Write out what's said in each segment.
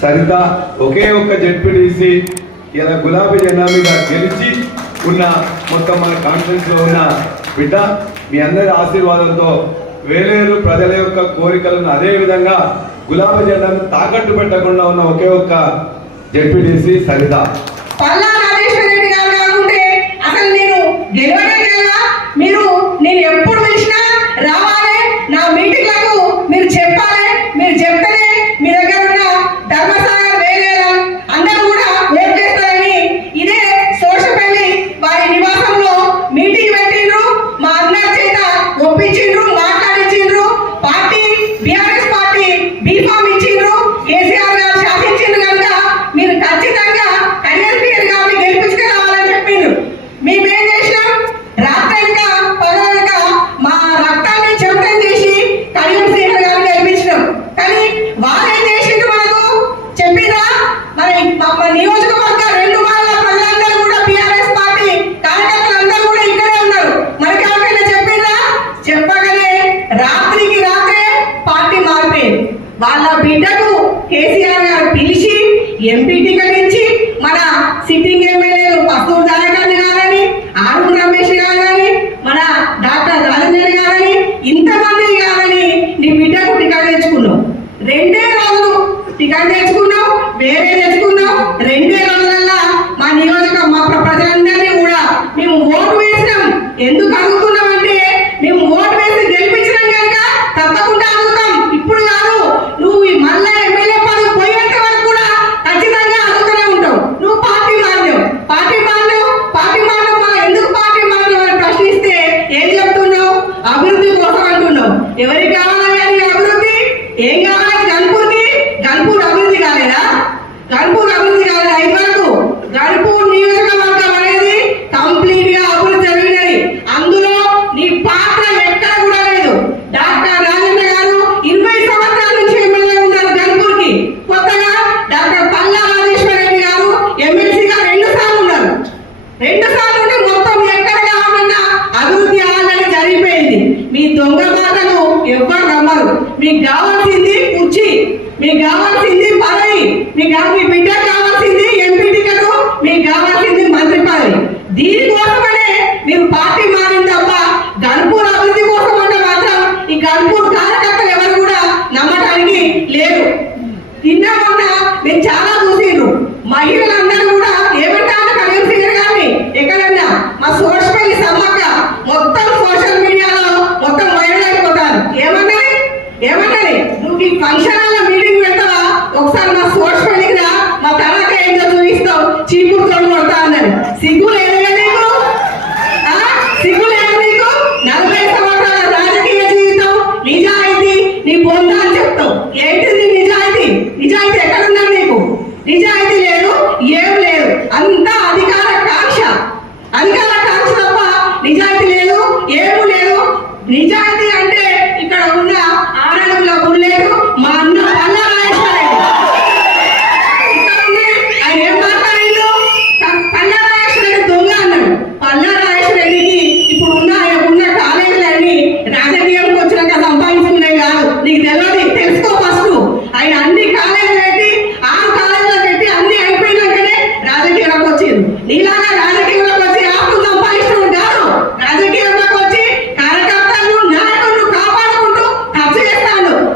సరిత ఒకే ఒక్క జడ్పీటీసీ ఇలా గులాబీ జెండా మీద గెలిచి ఉన్న మొత్తం మన కాన్ఫరెన్స్లో ఉన్న బిడ్డ మీ అందరి ఆశీర్వాదంతో వేలేరు ప్రజల యొక్క కోరికలను అదే విధంగా గులాబీ జెండాను తాకట్టు పెట్టకుండా ఉన్న ఒకే ఒక్క జడ్పీటీసీ సరిత. మీరు నేను ఎప్పుడు పిలిచినా వేరే తెచ్చుకున్నావు రెండే మీ దొంగ మాటను ఎవ్వరు నమ్మరు. మీకు కావాల్సింది పుచ్చి మీకు కావాల్సింది పదవి మీకు మీ బిడ్డ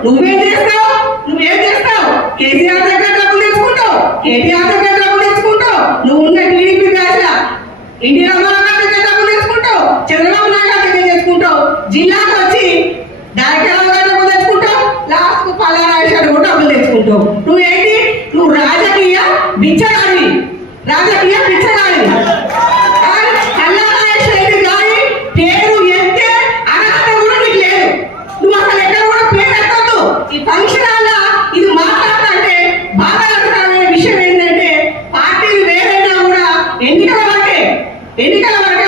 నువ్వేం చేస్తావు నువ్వేం చేస్తావు కేసీఆర్ దగ్గర డబ్బులు తెచ్చుకుంటావు కేటీఆర్ దగ్గర డబ్బులు తెచ్చుకుంటావు నువ్వు ఉన్న టీడీపీ బ్యాచ్ ఇండియా డబ్బులు తెచ్చుకుంటావు చంద్రబాబు నాయుడు దగ్గర తెచ్చుకుంటావు జిల్లా Ini kalau mereka